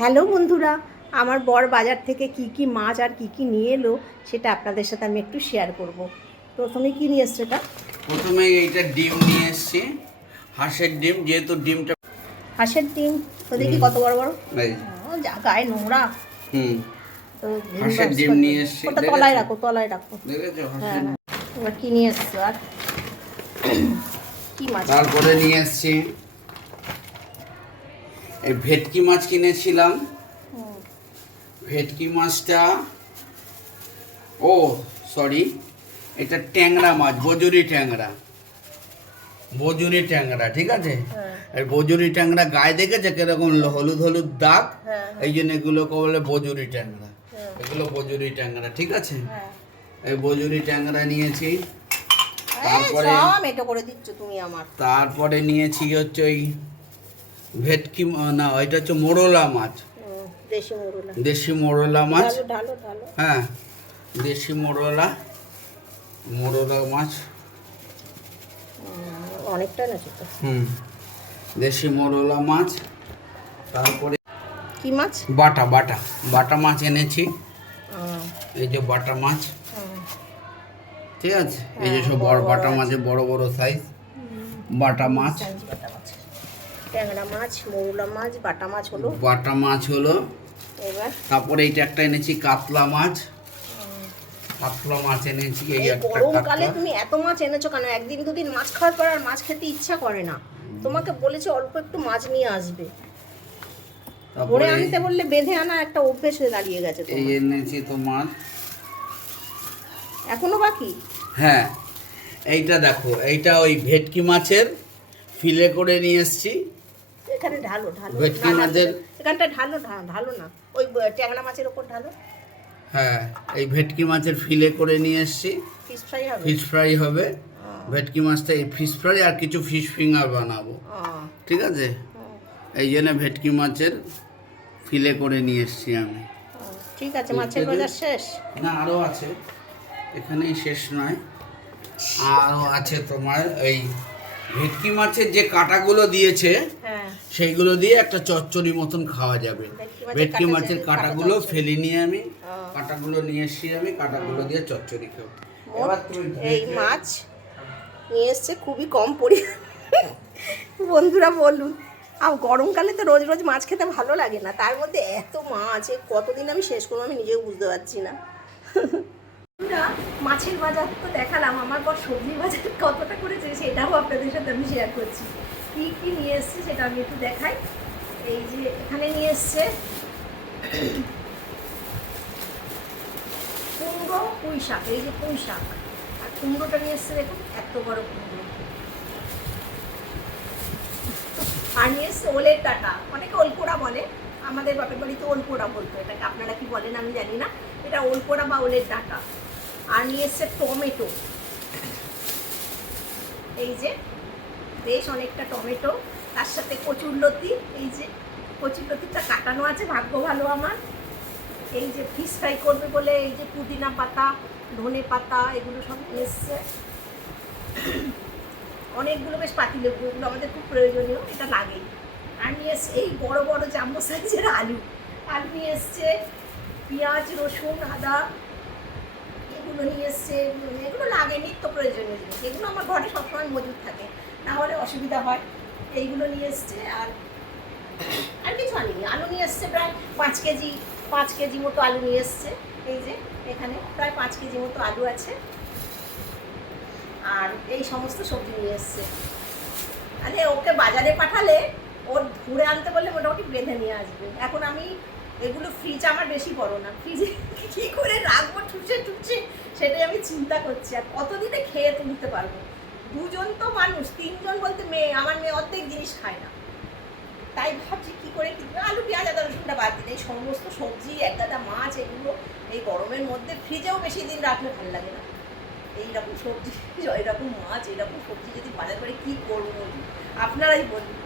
Hello বন্ধুরা, আমার বর বাজার থেকে কি কি মাছ আর কি কি নিয়ে এলো সেটা আপনাদের সাথে আমি একটু শেয়ার করব। প্রথমে কি নিয়ে এসছে এটা? প্রথমে এইটা ডিম নিয়ে এসছি, হাঁসের ডিম। যেহেতু ডিমটা হাঁসের ডিম তো দেখি কত বড় বড়। এই ও যা গায়ে নোংরা। হুম তো হাঁসের ডিম নিয়ে এসছি, ওটা তলায় রাখো, তলায় রাখো। দেখেছো হ্যাঁ হাঁসের? হ্যাঁ, এবার কি নিয়ে এসছো আর কি মাছ? তারপরে নিয়ে এসছি এই ভেটকি মাছ কিনেছিলাম। হুম, ভেটকি মাছটা, ও সরি, এটা ট্যাংরা মাছ, বজুরি ট্যাংরা। বজুরি ট্যাংরা, ঠিক আছে। হ্যাঁ এই বজুরি ট্যাংরা গায়ে দেখেছে কিরকম হলুদ হলুদ দাগ, হ্যাঁ এই জন্য এগুলোকে বলে বজুরি ট্যাংরা। হ্যাঁ এগুলো বজুরি ট্যাংরা, ঠিক আছে। হ্যাঁ। এই বজুরি ট্যাংরা নিয়েছি। এই তারপরে সব মেটো করে দিচ্ছ তুমি আমার। তারপরে নিয়েছি হচ্ছে ওই ভেটকি, না ওইটা হচ্ছে মোরলা মাছ, দেশি মুরলা। দেশি মোরলা মাছ। ঢালো ঢালো ঢালো। হ্যাঁ, দেশি মোরলা, মোরলা মাছ। অনেকটা নাকি তো। দেশি মোরলা মাছ। তারপরে কি মাছ? বাটা বাটা বাটা মাছ এনেছি। হুম, এই যে বাটা মাছ, হুম। ঠিক আছে। এই যে হ্যাঁ, সব বড় বড় বড় বাটা আছে। মাছের বড় বড় সাইজ বাটা মাছ। সাইজ বাটা মাছ, ট্যাংরা মাছ, মৌলা মাছ, বাটা মাছ হলো। বাটা মাছ হলো। এবার তারপরে এইটা একটা এনেছি কাতলা মাছ। কাতলা মাছ এনেছি, এই এই একটা গরমকালে কাতলা। তুমি এত মাছ এনেছো কেন? একদিন দুদিন মাছ খাওয়ার পর আর মাছ খেতে ইচ্ছা করে না। তোমাকে বলেছে অল্প একটু মাছ নিয়ে আসবে, ধরে তারপরে আনতে বললে বেঁধে আনা একটা অভ্যেস হয়ে দাঁড়িয়ে গেছে এই তোমার। এনেছি তোমার, এখনো বাকি? হ্যাঁ এইটা দেখো, এইটা ওই ভেটকি মাছের ফিলে করে নিয়ে এসছি। এখানে ঢালো ঢালো। ভেটকি না, না, মাছের, এখানটা ঢালো ঢালো না, ওই ট্যাংরা মাছের ওপর ঢালো। হ্যাঁ এই ভেটকি মাছের ফিলে করে নিয়ে এসছি। ফিশ ফ্রাই হবে? ফিশ ফ্রাই হবে। ভেটকি মাছটা এই ফিশ ফ্রাই আর কিছু ফিশ ফিঙ্গার বানাবো, ঠিক আছে। এই জন্য ভেটকি মাছের ফিলে করে নিয়ে এসছি আমি। ঠিক আছে, মাছের বাজার শেষ? না, আরও আছে, এখানেই শেষ নয়, আরও আছে তোমার। এই ভেটকি মাছের যে কাঁটাগুলো দিয়েছে হ্যাঁ, সেইগুলো দিয়ে একটা চচ্চড়ি মতন খাওয়া যাবে। ভেটকি মাছের কাঁটা কাঁটাগুলো চচ্চড়ি। ফেলে নিয়ে আমি, কাঁটাগুলো নিয়ে এসছি আমি, কাঁটাগুলো দিয়ে চচ্চড়ি খাবো। এবার তুমি এই মাছ নিয়ে এসছে খুবই কম বন্ধুরা বলুন, গরমকালে তো রোজ রোজ মাছ খেতে ভালো লাগে না, তার মধ্যে এত মাছ কতদিন আমি শেষ করবো আমি নিজেও বুঝতে পারছি না। মাছের বাজার তো দেখালাম, আমার পর সবজির বাজার কতটা করেছে সেটাও আপনাদের সাথে আমি শেয়ার করছি। কী কী নিয়ে এসছে সেটা আমি একটু দেখাই। এই যে এখানে নিয়ে এসছে কুমড়ো, পুঁই শাক, এই যে পুঁই শাক, আর কুমড়োটা নিয়ে এসছে দেখুন এত বড় কুমড়ো। আর নিয়ে এসছে ওলের ডাঁটা, অনেকে ওলপোড়া বলে, আমাদের বাপের বাড়িতে ওলপোড়া বলতো এটাকে, আপনারা কি বলেন আমি জানি না, এটা ওলপোড়া বা ওলের ডাঁটা। আর নিয়ে এসছে টমেটো, এই যে বেশ অনেকটা টমেটো, তার সাথে কচুরলতি, এই যে কচুরলতিটা কাটানো আছে, ভাগ্য ভালো আমার। এই যে ফিশ ফ্রাই করবে বলে এই যে পুদিনা পাতা, ধনে পাতা, এগুলো সব নিয়ে এসছে। অনেকগুলো বেশ পাতিলেবু, এগুলো আমাদের খুব প্রয়োজনীয়, এটা লাগেই। আর নিয়ে এসছে এই বড় বড় জাম্বো সাইজের আলু, আলু নিয়ে এসছে, পেঁয়াজ, রসুন, আদা, এগুলো নিয়ে এসছে। এগুলো লাগে, নিত্য প্রয়োজনীয় জিনিস, এগুলো আমার ঘরে সবসময় মজুদ থাকে, না হলে অসুবিধা হয়। এইগুলো নিয়ে এসছে। আর কিছু আনিনি। আলু নিয়ে এসছে প্রায় 5 কেজি মতো আলু নিয়ে এসছে। এই যে এখানে প্রায় 5 কেজি মতো আলু আছে, আর এই সমস্ত সবজি নিয়ে এসছে। আরে ওকে বাজারে পাঠালে ওর ঘুরে আনতে বললে মোটামুটি বেঁধে নিয়ে আসবে। এখন আমি এগুলো ফ্রিজ আমার বেশি বড় না, ফ্রিজে কী করে রাখবো ঠুকছে ঠুকছে সেটাই আমি চিন্তা করছি, আর কতদিনে খেয়ে তুলতে পারবো। দুজন তো মানুষ, 3জন বলতে মেয়ে, আমার মেয়ে অর্ধেক জিনিস খায় না, তাই ভাবছি কী করে আলু পেঁয়াজ আদা রসুনটা বাদ দিন, এই সমস্ত সবজি, এক গাদা মাছ, এগুলো এই গরমের মধ্যে ফ্রিজেও বেশি দিন রাখলে ভালো লাগে না। এইরকম সবজি, এরকম মাছ, এরকম সবজি যদি বাজার করে কী করবো আপনারাই বলুন।